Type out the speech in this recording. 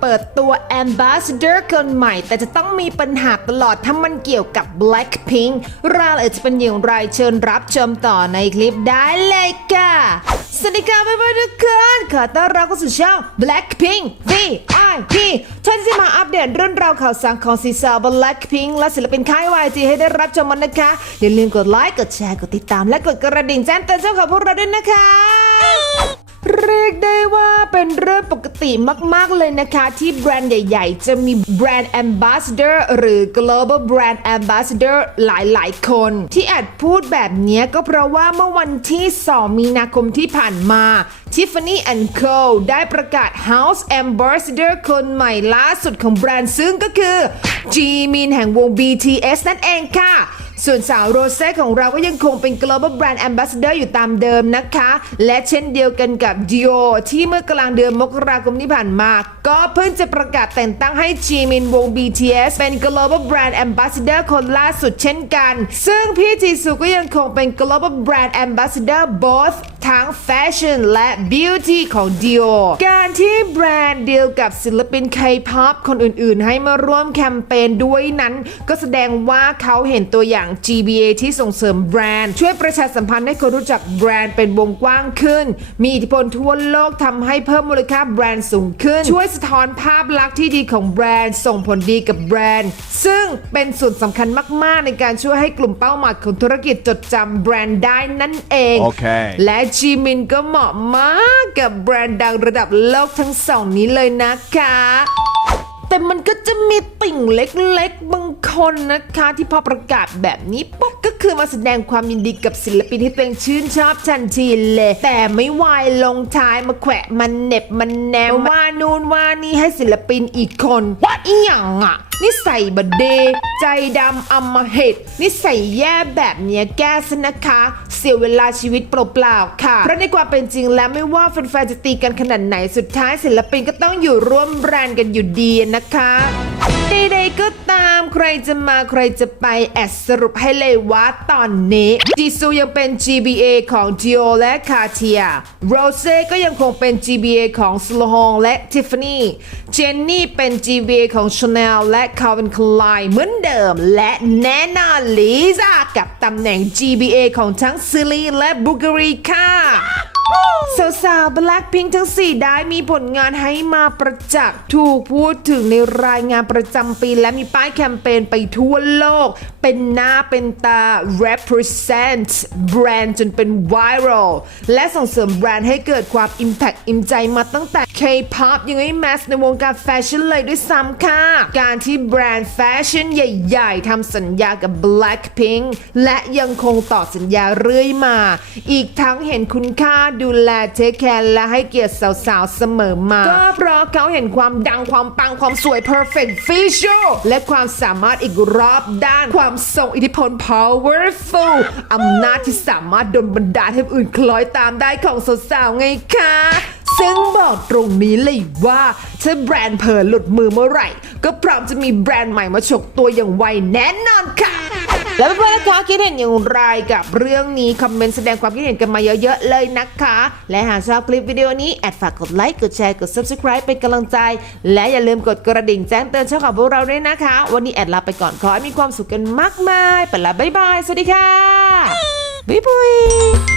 เปิดตัว Ambassador คนใหม่ แต่จะต้องมีปัญหาตลอดถ้ามันเกี่ยวกับ Blackpink รายละเอียดจะเป็นอย่างไรเชิญรับชมต่อในคลิปได้เลยค่ะ สวัสดีค่ะเพื่อนๆทุกคนขอต้อนรับเข้าสู่ช่อง Blackpink VIP ท่านที่มาอัปเดตเรื่องราวข่าวสารของซีซา Blackpink และศิลปินค่าย YG ให้ได้รับชมมันนะคะ อย่าลืมกดไลค์กดแชร์กดติดตาม และกดกระดิ่งแจ้งเตือนเจ้าของพวกเราด้วยนะคะ เรียกได้ว่าเป็นเรื่องปกติมาก ๆ เลยนะคะ ที่แบรนด์ใหญ่ ๆ จะมีแบรนด์ Ambassador หรือ Global Brand Ambassador หลาย ๆ คน ที่อาจพูดแบบนี้ก็เพราะว่าเมื่อวันที่ 2 มีนาคมที่ผ่านมา Tiffany Co ได้ประกาศ House Ambassador คนใหม่ล่าสุดของแบรนด์ซึ่งก็คือ Jimin แห่งวง BTS นั่นเองค่ะ ส่วนสาวโรเซ่ของเราก็ยังคงเป็น global brand ambassador อยู่ตามเดิมนะคะ และเช่นเดียวกันกับ Dior ที่เมื่อกลางเดือนมกราคมที่ผ่านมา ก็เพิ่งจะประกาศแต่งตั้งให้จีมินวง BTS เป็น global brand ambassador คนล่าสุดเช่นกัน ซึ่งพี่จีซูก็ยังคงเป็น global brand ambassador both ทั้ง fashion และ beauty ของ Dior การที่แบรนด์เดียวกับศิลปิน K-pop คนอื่นๆ ให้มาร่วมแคมเปญด้วยนั้น ก็แสดงว่าเขาเห็นตัวอย่าง GBA ที่ส่งเสริมแบรนด์ ช่วยประชาสัมพันธ์ให้คนรู้จักแบรนด์เป็นวงกว้างขึ้น มีอิทธิพลทั่วโลกทำให้เพิ่มมูลค่าแบรนด์สูงขึ้น ช่วยสะท้อนภาพลักษณ์ที่ดีของแบรนด์ ส่งผลดีกับแบรนด์ ซึ่งเป็นส่วนสำคัญมาก ๆ ในการช่วยให้กลุ่มเป้าหมายของธุรกิจจดจำแบรนด์ได้นั่นเองโอเคและจีมินก็เหมาะมากกับแบรนด์ดังระดับโลกทั้งสองนี้เลยนะคะแต่มันก็จะมีติ่งเล็กๆ บางคนนะคะ ที่พอประกาศแบบนี้ปุ๊บก็คือมาแสดงความยินดีกับศิลปินที่ตัวเองชื่นชอบทันทีเลย แต่ไม่วายลงท้ายมาแขวะมันเน็บมันแนวว่านู่นว่านี่ให้ศิลปินอีกคนว่าอีหยังอะ นิสัยบดเด ใจดำอำมหิตนิสัยแย่แบบเนี้ยแก้ซะนะคะ เสียเวลาชีวิตเปล่าๆค่ะ เพราะในความเป็นจริงแล้วไม่ว่าแฟนๆจะตีกันขนาดไหนสุดท้ายศิลปินก็ต้องอยู่ร่วมแบรนด์กันอยู่ดีนะคะใดๆก็ตามใครจะมาใครจะไปแอดสรุปให้เลยว่าตอนนี้จีซูยังเป็น GBA ของ Dior และ Cartier โรเซ่ก็ยังคงเป็น GBA ของ s l o h o n และ Tiffany เจนนี่เป็น GBA ของ Chanel และ Calvin Klein เหมือนเดิม และแน่นอนลิซ่ากับตำแหน่ง GBA ของทั้งซิลีและบุกรีค่ะ สาวๆ Blackpink ทั้ง 4 ได้มีผลงานให้มาประจักษ์ถูกพูดถึงในรายงานประจำปีและมีป้ายแคมเปญไปทั่วโลก เป็นหน้าเป็นตา represent แบรนด์จนเป็น viral และส่งเสริมแบรนด์ให้เกิดความ impact อิมใจมาตั้งแต่ K-pop ยังไม่แมสในวงการแฟชั่นเลยด้วยซ้ำค่ะ การที่แบรนด์แฟชั่นใหญ่ๆทำสัญญากับ Blackpink และยังคงต่อสัญญาเรื่อยมา อีกทั้งเห็นคุณค่าดูแลเทคแคร์และให้เกียรติสาวๆ เสมอมา ก็เพราะเขาเห็นความดังความปังความสวย perfect visual และความสามารถอีกรอบด้านความทรงอิทธิพล powerful อำนาจที่สามารถดลบันดาลให้อื่นคล้อยตามได้ของสาวๆไงคะ ซึ่งบอกตรงนี้เลยว่าถ้าแบรนด์เผลอหลุดมือเมื่อไหร่ ก็พร้อมจะมีแบรนด์ใหม่มาฉกตัวอย่างไวแน่นอนค่ะ แล้วเพื่อนๆนะคะคิดเห็นอย่างไรกับเรื่องนี้ คอมเมนต์แสดงความคิดเห็นกันมาเยอะๆเลยนะคะ และหากชอบคลิปวิดีโอนี้ แอดฝากกดไลค์กดแชร์กด subscribe เป็นกำลังใจ และอย่าลืมกดกระดิ่งแจ้งเตือนช่องของพวกเราด้วยนะคะ วันนี้แอดลาไปก่อนขอให้มีความสุขกันมากมายไปละบ๊ายบายสวัสดีค่ะบ๊ายบาย